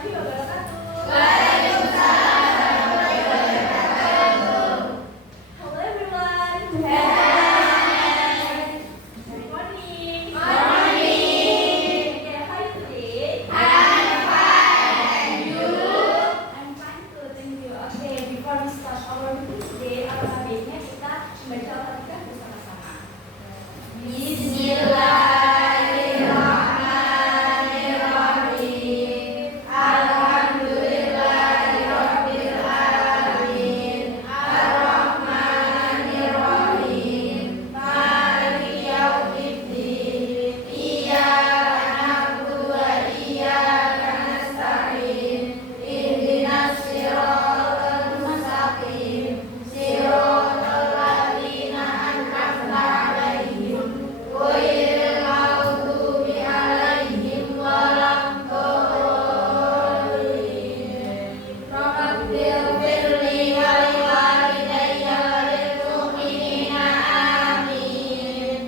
warahmatullahi wabarakatuh. Waalaikumsalam warahmatullahi wabarakatuh. Hello everyone. Good morning. Morning. Okay, how are you today? I'm fine. And you? I'm fine too, thank you. Okay, before we start our meeting today, alangkah baiknya kita membaca Al-Fatihah bersama-sama. Bismillahirrahmanirrahim. Alhamdulillahirabbil alamin. Arrahmanirrahim. Maliki yaumiddin. Iyyaka na'budu wa iyyaka nasta'in. Ihdinas siratal mustaqim. Siratal ladzina an'amta 'alaihim ghairil maghdubi 'alaihim waladdallin. Rabbighfirli wa liwalidayya wa lil mu'minina amin.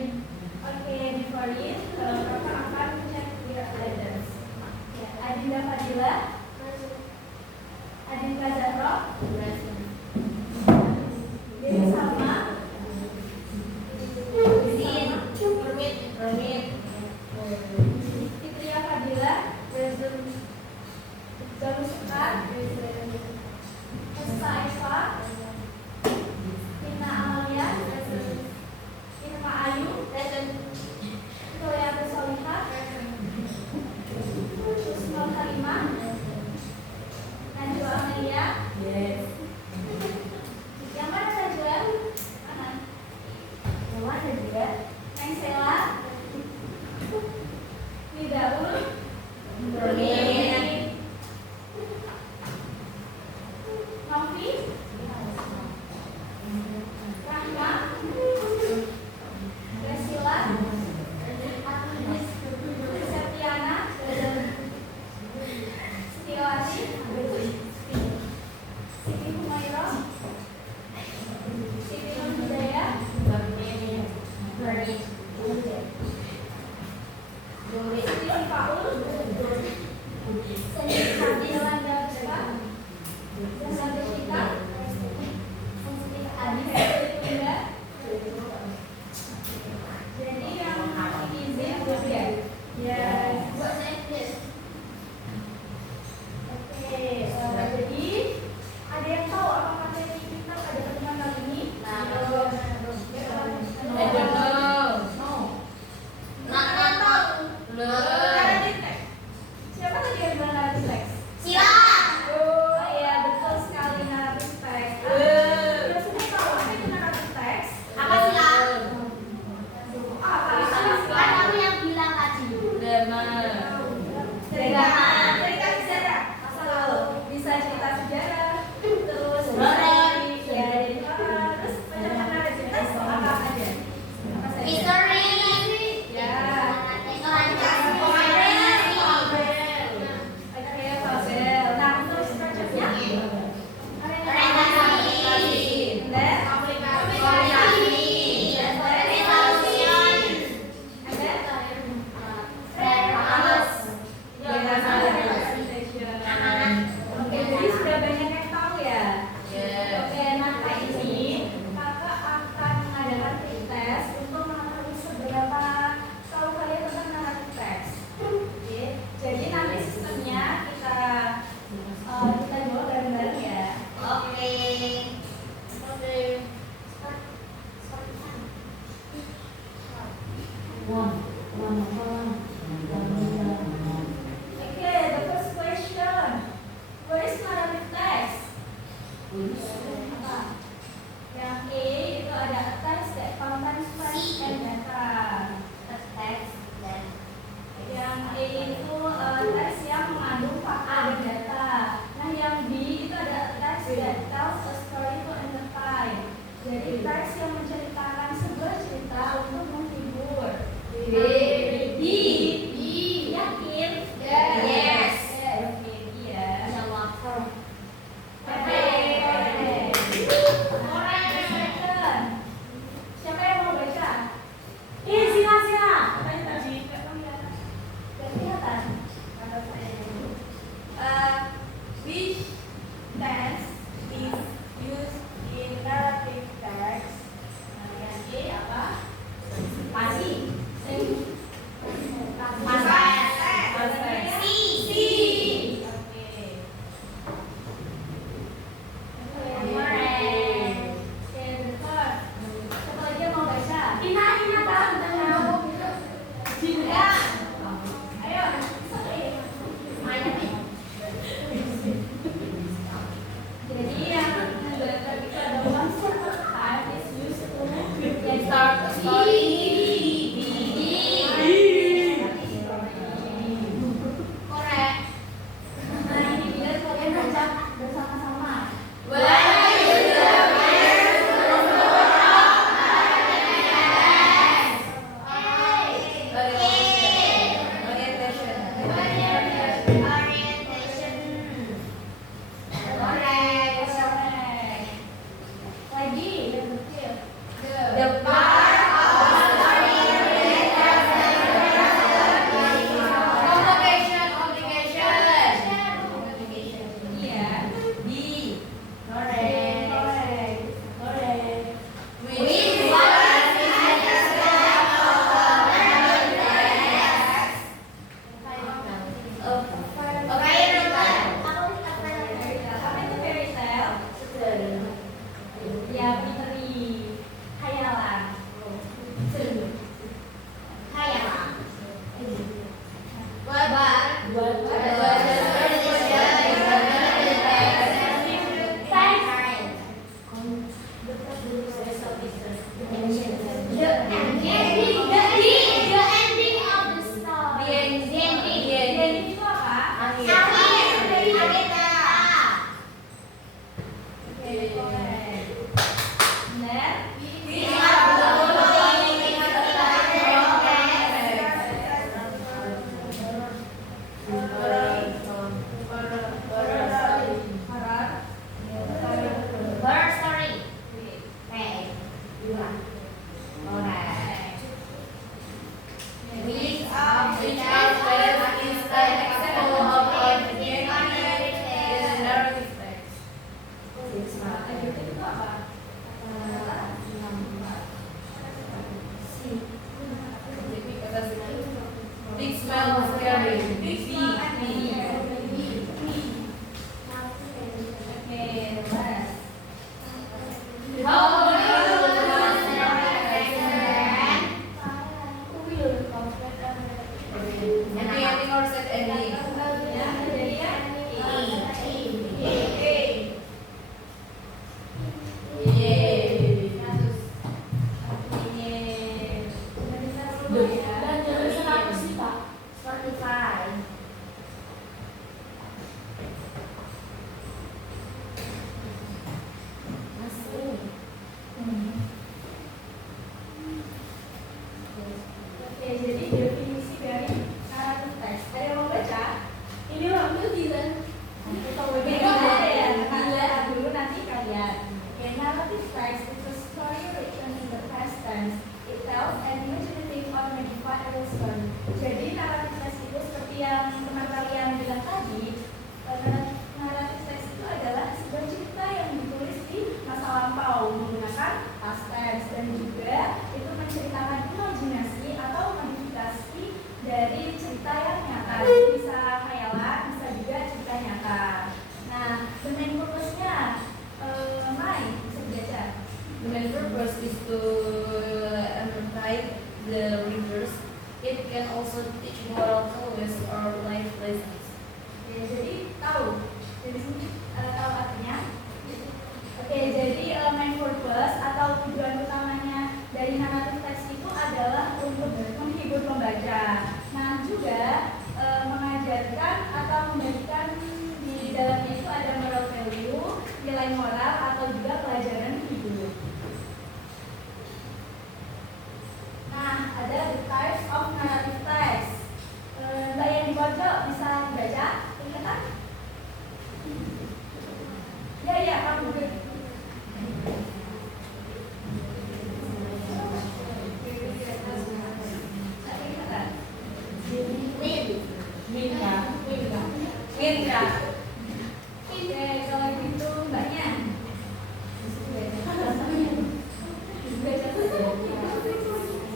Okay, before this, Kakak akan cek your attendance. Ya, Adinda Fadila, Adinda Zahra, Dewi Salma, Fitria Fadila, Jalu Sekar, Esa Eva, Tina Amalia, Irma Ayu, Toya Solihah, Usman Halimah, Najwa Amelia. Yang mana Najwa? Aman. Yang mana juga? Neng Sela, Nidaul, Novi, Rahma, Resila, Septiana, Setiawati, Siti Humaira, Siti Nurhidayah, Siti Paul, Siti Yolanda Puspa, Jasa Devita, Siti Adi Tunda. Jadi yang izin ya. Yes. Oke, jadi ada yang tahu apa materi kita pada pertemuan kali ini? Siapa tadi yang bilang naratif teks? Oh iya, betul sekali naratif teks. Kita sudah tahu apa itu naratif teks? Apa? Cerita sejarah. Masa lalu bisa cerita sejarah, terus jadi terus macam naratif teks apa aja? Apa saja? Ya. nilai moral atau juga pelajaran hidup. Nah, ada the types of narrative text. Mbak yang di pojok bisa dibaca? Kelihatan? Ya, kamu good. Mindra. Oke, kalau gitu mbaknya.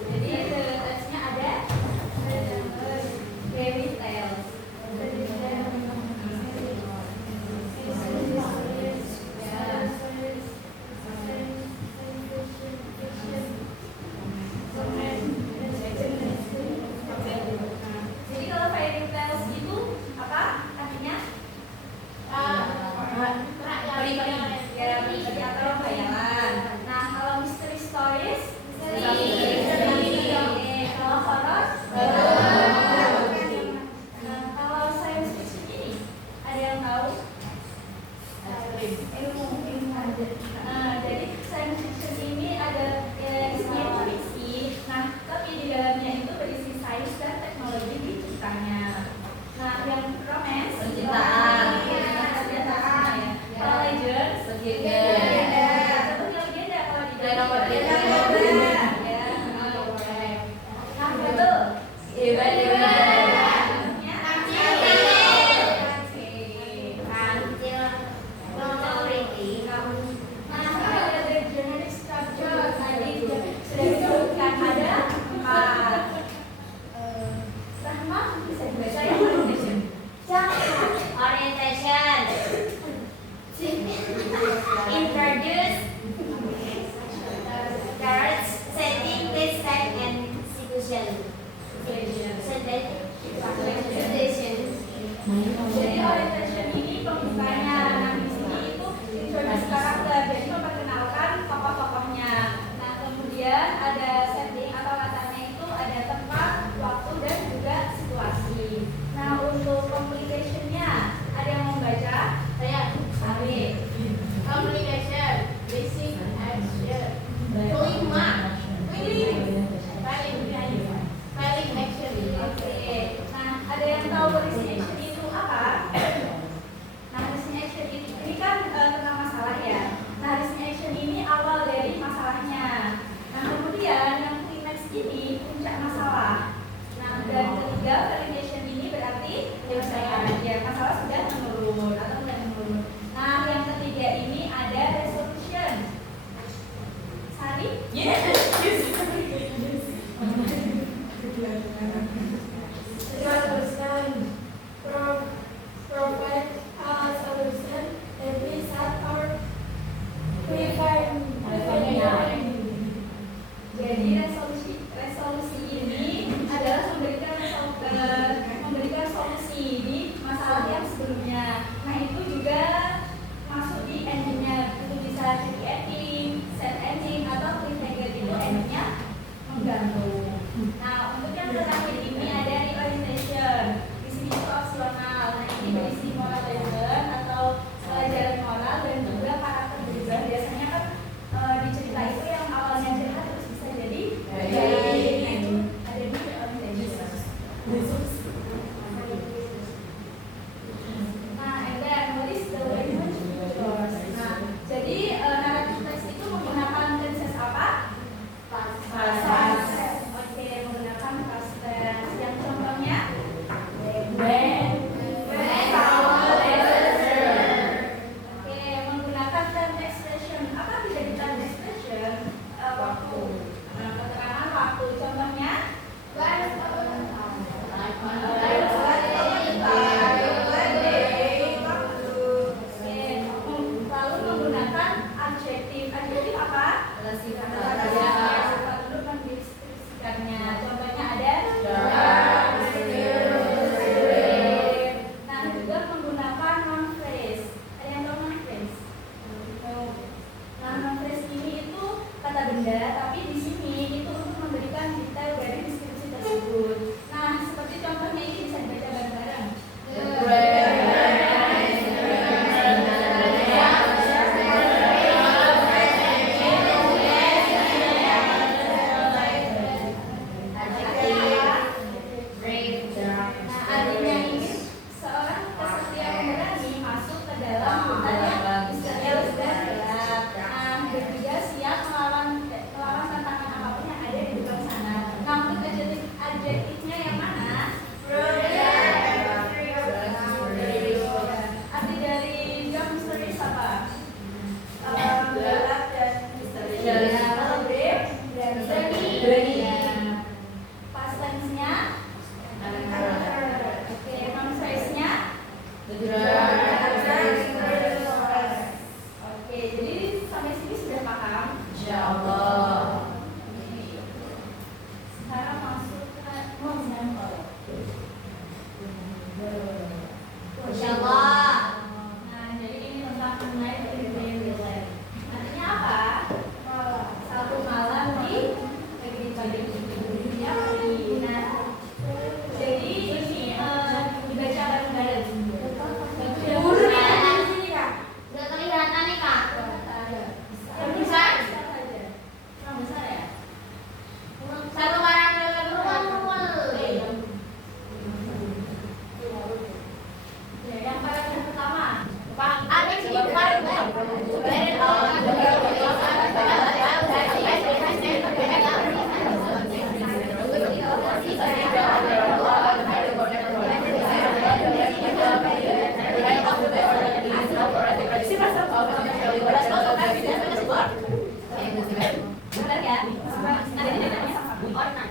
Jadi teksnya ada fairy tales. Jadi kalau fairy tales itu apa artinya? Peri atau khayalan. Nah, kalau mystery stories, kalau horror, nah, kalau science fiction ini ada yang tahu? Ilmu ada. Nah, jadi science fiction ini ada isinya itu fiksi. Nah, tapi di dalamnya itu berisi sains dan teknologi diciptanya. Nah, yang romance, Penciptaan. Kalau legend, contohnya legenda kalau di dalam nah, betul. Orientation. Introduce cards, setting, place, time, and situation. Jadi orientation ini pembukanya. Nah, di sini itu introduce karakter, jadi memperkenalkan tokoh-tokohnya. Nah, kemudian ada setting atau latarnya itu ada tempat, waktu, dan juga situasi. Nah, untuk complication-nya ada yang mau baca? Saya Ari. Communication, basic action, kelima, spelling action. Oke. Nah, ada yang tahu berisi action itu apa? Insyaallah. Nah, jadi ini tentang mengenai Dreamland. Artinya apa? Satu malam di negeri Baliknya. Nah, jadi ini dibaca bareng-bareng. Nggak kelihatan nih Kak. Yang besar saja. Yang besar ya. Satu barang dulu. Ya, yang paling pertama. Ada di depan. Benar ya? Ada di dalamnya.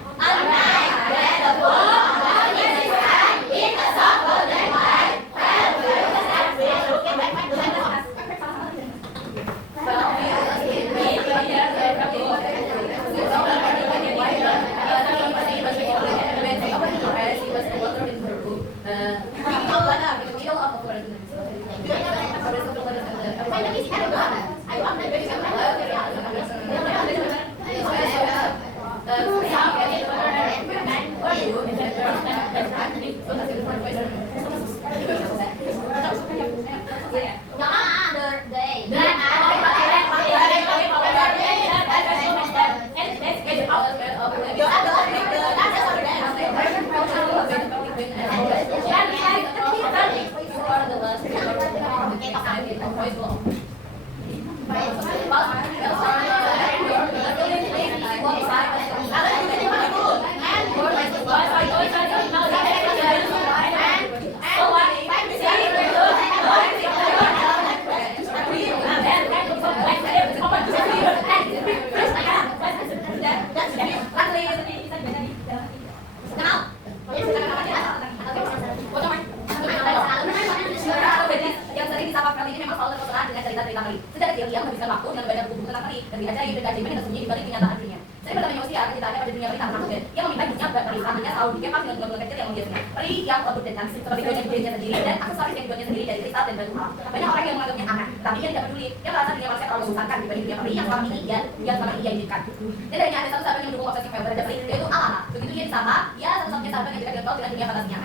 Yang sering disapa kali ini memang selalu terpesona dengan cerita-cerita Meli. Sejak kecil ia menghabiskan waktu dengan banyak buku tentang Meli dan diajaib dan keajaiban yang tersembunyi di balik kenyataan dunia. Saya bertanya usia kecintaannya pada dunia Meli tak pernah mungkin. Ia meminta ibunya agar Meli tangannya selalu dikemas dengan bunga-bunga kecil yang menghiasnya. Meli yang lembut dan cantik seperti gaunnya dibuatnya sendiri dan aksesoris yang dibuatnya sendiri dari kristal dan batu alam. Banyak orang yang menganggapnya aneh, tapi ia tidak peduli. Ia merasa dunia manusia terlalu membosankan dibanding dunia Meli yang selama ini yang selama ini ia inginkan. Dan hanya ada satu sahabat yang mendukung obsesi terhadap Meli, yaitu Alana. Begitu ia disapa, ia satu-satunya sahabat yang dekat dengan dunia fantasinya.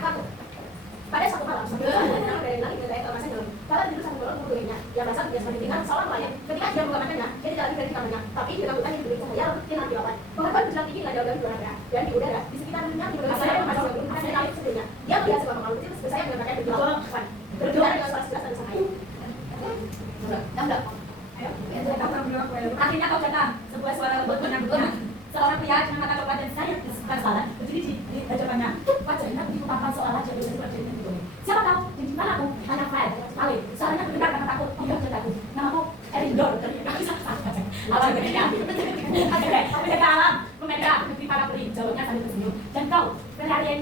Pada suatu malam, sambil berjalan dari langit dari kamar saya Kala tidur sambil dorong kukunya. Ia merasa biasa dengan seorang pelayan. Ketika dia membuka matanya, dia tidak lagi dari kamarnya, tapi di lakukan yang diberi cahaya rutin di lapan. Pengakuan berjalan tinggi nggak jauh-jauh di udara dan di udara di sekitarnya di udara saya masih belum ada langit sebelumnya. Dia melihat sebuah makhluk kecil bersayap menggunakan berjualan depan. Berjualan dengan suara sebelas dan sangai. Akhirnya kau datang. Sebuah suara lembut menang-menang. Seorang pria dengan mata coklat dan sayap di sekitar salah berdiri di hadapannya. Wajahnya begitu tampan seolah jadi wajahnya gitu. Siapa kau? Di mana aku? Anak Fred. Sekali. Suaranya mendengar karena takut. Dia jatuh. Namaku Erindor. Awal ketika akhirnya alam mereka di para peri. Jawabnya sambil tersenyum. Dan kau dari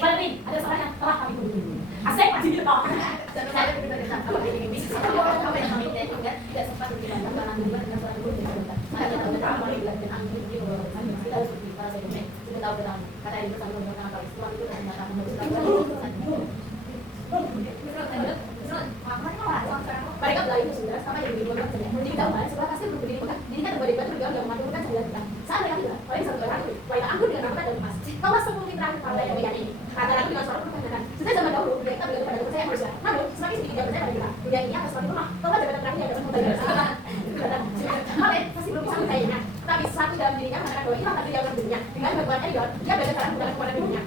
Valerie. Ada suaranya telah kami tunggu. Asik masih gitu kok. Saya benar-benar apa ini bisnis apa yang kami tidak sempat berbicara karena dua dengan suara dulu saya tahu betul apa yang dan angin di bawah kami kita harus berbicara saya ini kita tahu betul kata ibu sama dengan apa setelah itu dan datang mereka belajar itu sudah sama yang dibuat jadi tahu kan setelah kasih berdiri pegang jadi kan berdebat bergaul dan memantulkan saya bilang saya mereka bilang paling satu orang itu wanita anggur dengan rambut dan emas kau masuk mungkin terakhir partai yang begini kata lagi dengan suara perkataan sejak zaman dahulu mereka belajar pada saya manusia namun semakin sedikit yang percaya pada kita dunia ini akan semakin lemah kau jabatan terakhir yang dapat membayar Khaled masih belum bisa mencarinya tapi satu dalam dirinya mengatakan bahwa inilah takdir yang dirinya dengan berbuat Eridor dia belajar cara menggunakan kepada dirinya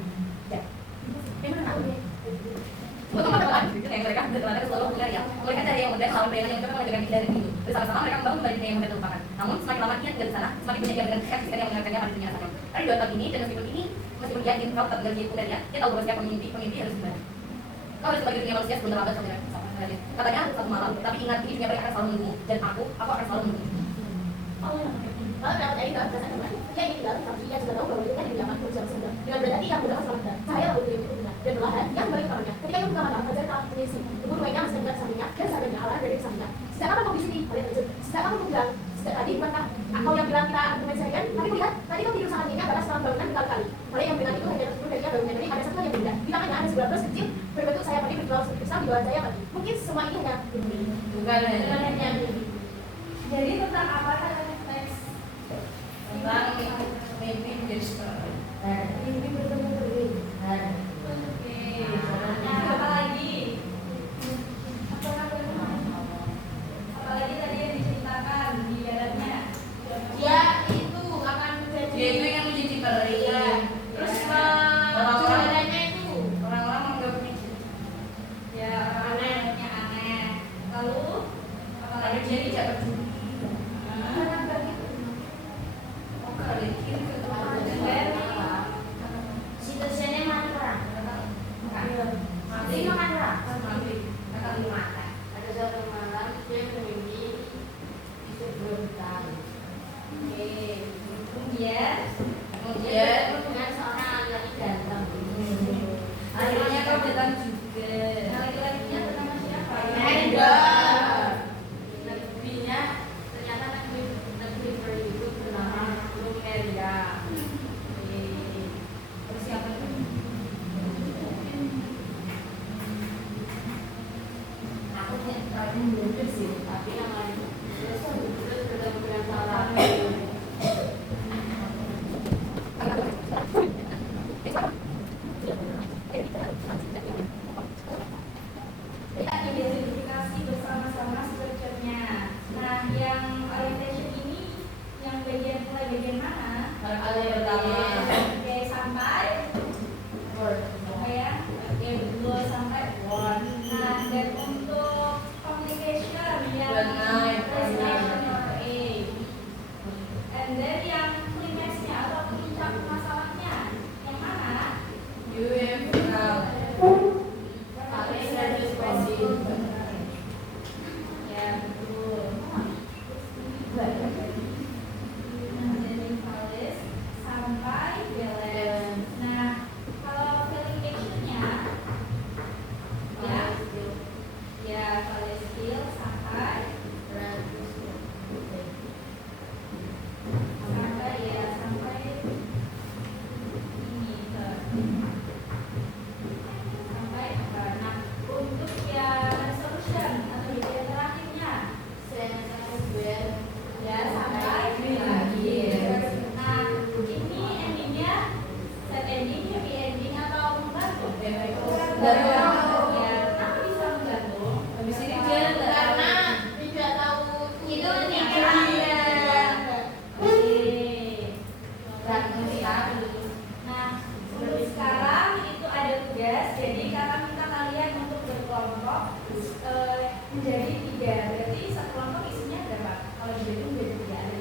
Untuk teman-teman yang mereka berkelana selalu berkarya, mereka cari yang mudah selalu bayangan yang cepat mengajarkan dari itu. Bersama-sama mereka membangun kembali dunia yang mudah terlupakan. Namun semakin lama dia tinggal di sana, semakin banyak yang dengan kisah yang mengingatkannya pada dunia sana. Tapi dua tahun ini dan meskipun dia ingin kau tetap tinggal di kemudiannya, dia tahu bahwa setiap pemimpi harus kembali. Kau harus bagi dunia manusia sebelum terlambat sampai katanya satu malam, tapi ingat ini dunia mereka akan selalu menunggu dan aku akan selalu menunggu. Lalu dapat Eridor berasa kembali dia ingin tinggal tapi ia juga tahu bahwa dirinya di dalam berusaha sedang dengan berarti yang mudah selamat cahaya lalu dia itu dan perlahan dia kembali ke kamarnya ketika ia buka mata fajar telah mengisi ibu tuanya masih berada di sampingnya dan sahabatnya Alan berada di sampingnya sejak kapan kau di sini kalian lanjut sejak kapan kau bilang sejak tadi bukankah kau yang bilang kita bermain seharian tapi melihat tadi kau tidur sangat nyenyak pada setelah bangunan berkali-kali oleh yang bilang itu hanya tertidur dari dia bangunnya tapi ada satu yang berbeda di tangannya ada sebuah bros kecil berbentuk sayap di bawah saya lagi. Mungkin semua ini enggak Bukan hanya Jadi tentang apa teks? tentang mimpi menjadi seorang. mimpi bertemu berdiri. Oke. Nah, apa lagi? Apa lagi tadi yang diceritakan di dalamnya? Dia itu akan menjadi Dia itu yang menjadi peri. terus Orang-orang jualannya itu orang-orang menganggapnya Ya, aneh-anehnya aneh. Lalu apa tapi lagi? dia tidak peduli. Oh, kali kiri ke situasinya mati orang. mati makan orang. mati akan mati. Ada suatu malam dia bermimpi bisa berhutang. Oke. Kemudian Kemudian Bertemu dengan seorang laki-laki ganteng. akhirnya kau datang juga. laki-lakinya bernama siapa? Menda. Negerinya ternyata negeri itu bernama Lumeria. Oke. Terus siapa lagi? Aku tahu mungkin sih, tapi yang lain terus bertemu dengan seorang Kita identifikasi bersama-sama strukturnya. Nah, yang orientation ini yang bagian mulai bagian mana? Kali pertama. Oke, sampai apa ya? Oke, 2 sampai 1. Nah, dan untuk communication yang Benar. presentation number 8. And then yang climaxnya atau puncak masalahnya yang mana? UFL. tapi ekspresi. Ya, betul. Dari Valis sampai Belen. Nah, kalau feeling actionnya, ya Valis skill sampai sampai ini ke sampai apa? Nah, untuk yang resolution atau bagian terakhirnya ya sampai berakhir. Nah, ini endingnya set ending, happy ending atau menggantung? Menggantung. Ya, kenapa bisa menggantung? Habis ini dia Karena tidak tahu Itu nih nikahannya. Oke. dan Nah, untuk sekarang itu ada tugas. Jadi kakak minta kalian untuk berkelompok menjadi 3. Berarti satu kelompok isinya berapa? Kalau jadi menjadi 3 ada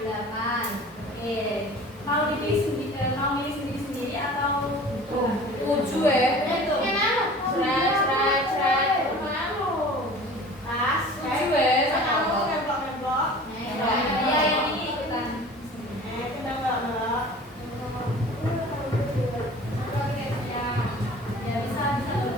8. Oke. Mau dipilih sendiri, mau milih sendiri atau 7 ya. itu? Tas. 7 ya sama. Ya, yang ini ikutan. Ya bisa join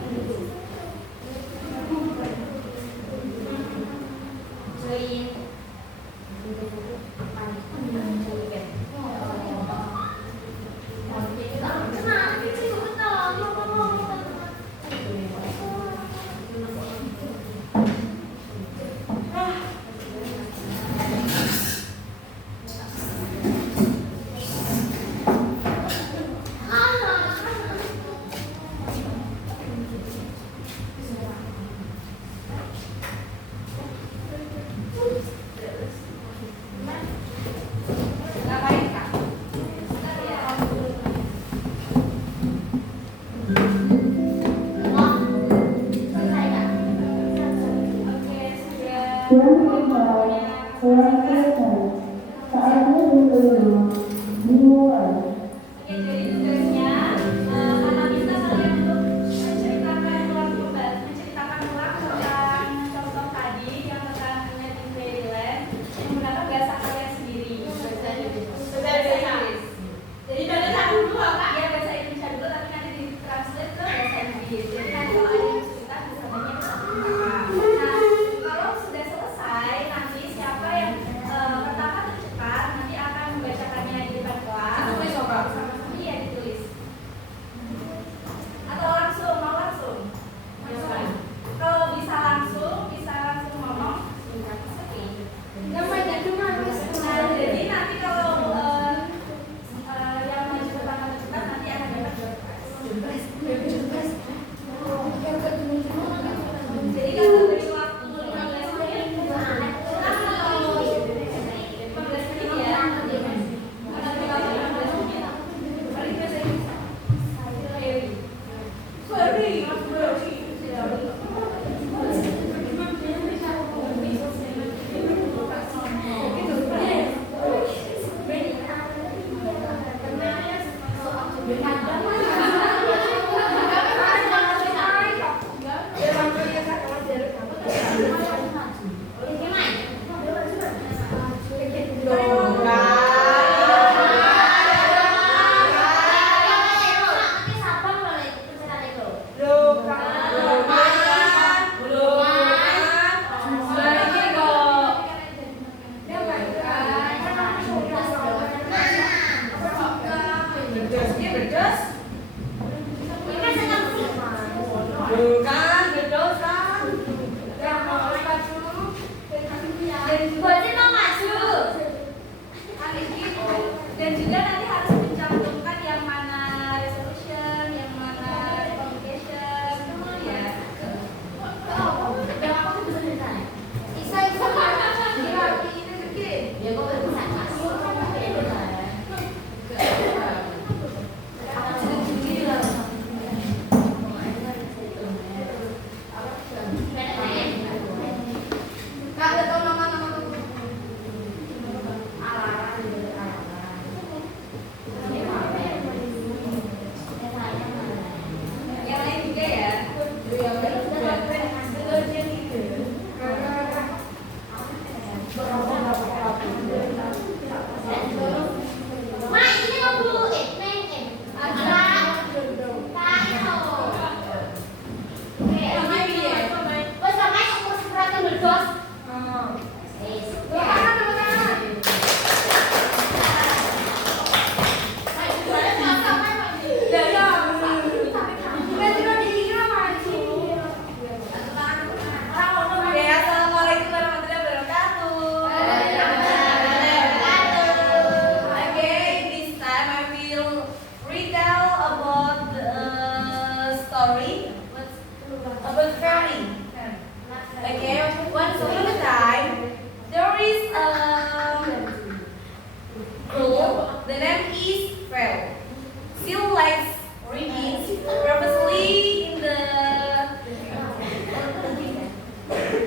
ngapain kak? Bentar ya. Oke, sudah. Oke, jadi tugasnya karena kita kalian untuk menceritakan ulang tentang contoh tadi yang tentang Annette in Fairyland menggunakan bahasa kalian sendiri. Bahasa Inggris. Jadi bahasa dulu apa? Ya bahasa Indonesia dulu, tapi nanti ditranslate ke bahasa Inggris. Jadi nanti kalau ada yang cerita bisa banyak bisa ceritakan. Nah, kalau sudah selesai nanti siapa yang pertama tercepat nanti akan membacakannya Dan juga nanti harus mencantumkan yang mana resolution, yang mana communication, ya. Yang aku tuh bisa ceritanya. Isa kira ini sedikit. Ya kok bisa mas. Kak, ada tahu nama-nama tuh? Yang lain juga ya. Ma, ini mau dulu pengen. Wes sampai umur seberapa meledos? Oke, assalamualaikum warahmatullahi wabarakatuh. Okay, this time I will retell about the story about fairy. Okay, once upon a time there is a girl. The name is Fel. She likes reading purposely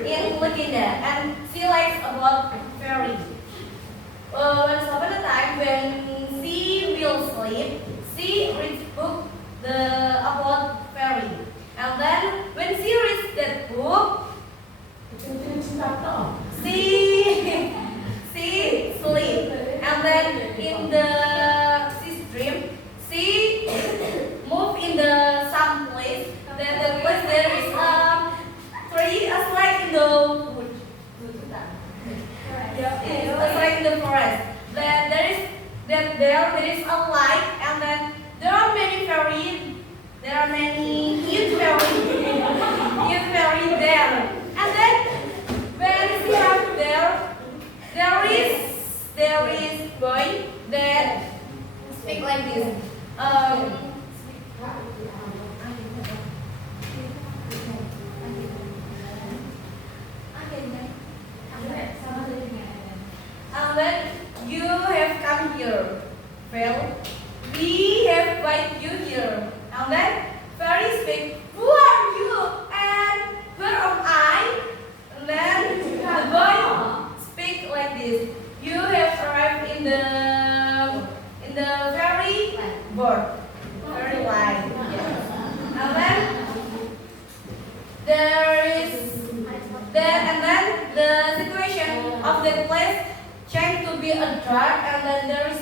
in legenda, and she likes about fairy. Once upon a time, when she will sleep, she reads book about fairy, and then when she reads that book, she sleep, and then in the she dream, she move in the some place. Then the place there is tree, a like in the wood. It's like in the forest. Then there is a light, and then there are many fairies. There are many huge fairies there. And then when she have there is boy that speak like this. And then you have come here, well, we have invited you here. And then fairy speak, who are you and where am I? And then the boy speak like this, you have arrived in the fairy board, fairy line. And then the situation of the place changed to be a dark, and then there is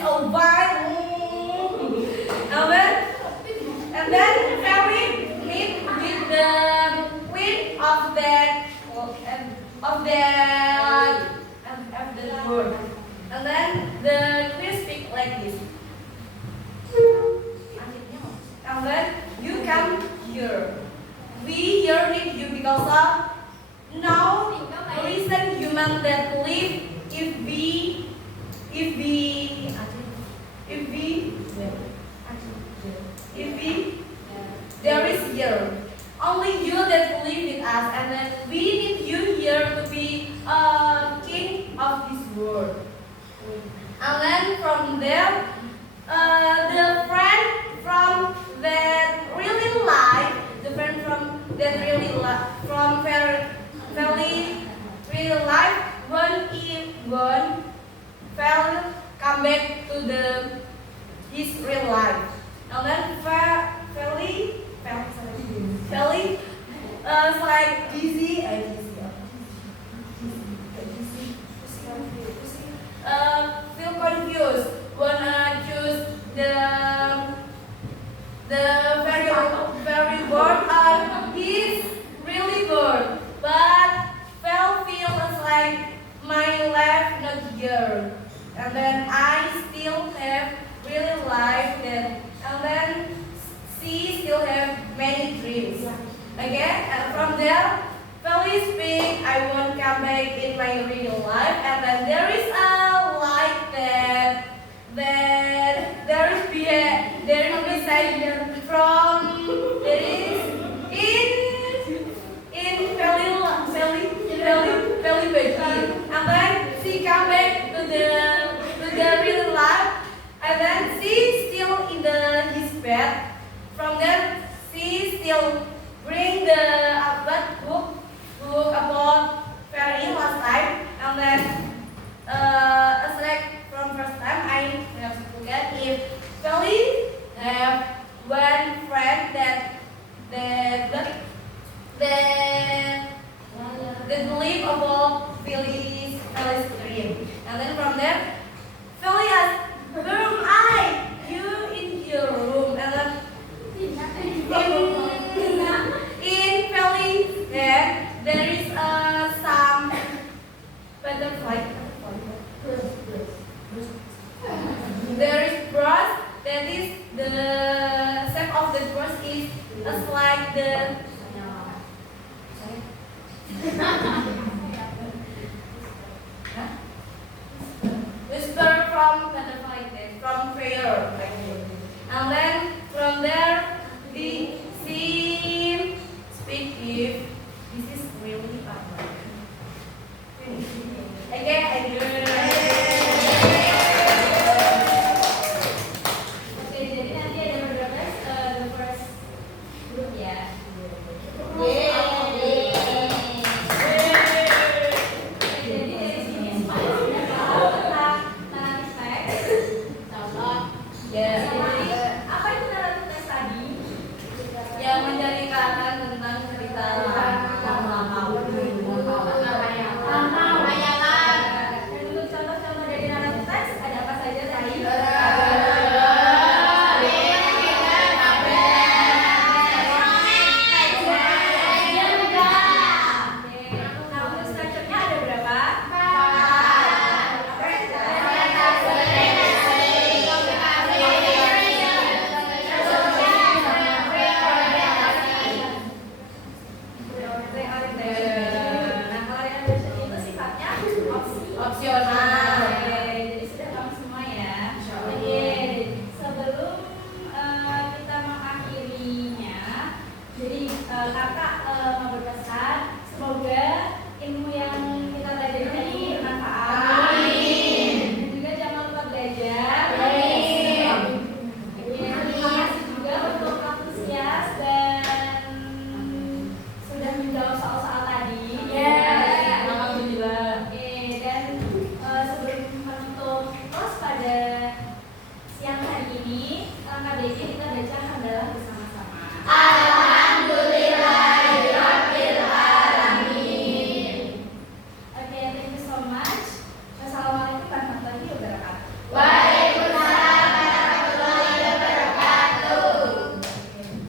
a white, and then fairy meet with the queen of the world, and then the queen speak like this. And then you come here. We here need you because of no recent human that live if there is here. Only you that live with us, and then we need you here to be a king of this world. And then from there, the friend from that really life, the friend from that really from very real life, when Fel come back to his real life, and then Felly like dizzy, feel confused when choose the very word he's really bored, but Fel feels like my life not here, and then I still have really life that, and then she still have many dreams. Again, and from there, Fel speak, I won't come back in my real life, and then there is a light that there is beside from there is in Valley Bakery, and then she come back to the real life, and then she still in his bed. From there, she still bring the book about fairy last time, and then as like from first time I have to forget if fairy have one friend that believe about Philly's dream, and then from there Philly asked, "Where am I? You in your room?" And then in Philly's head there is some butterfly. There is brush. That is the shape of the brush is just like the whisper from butterfly from prayer, and then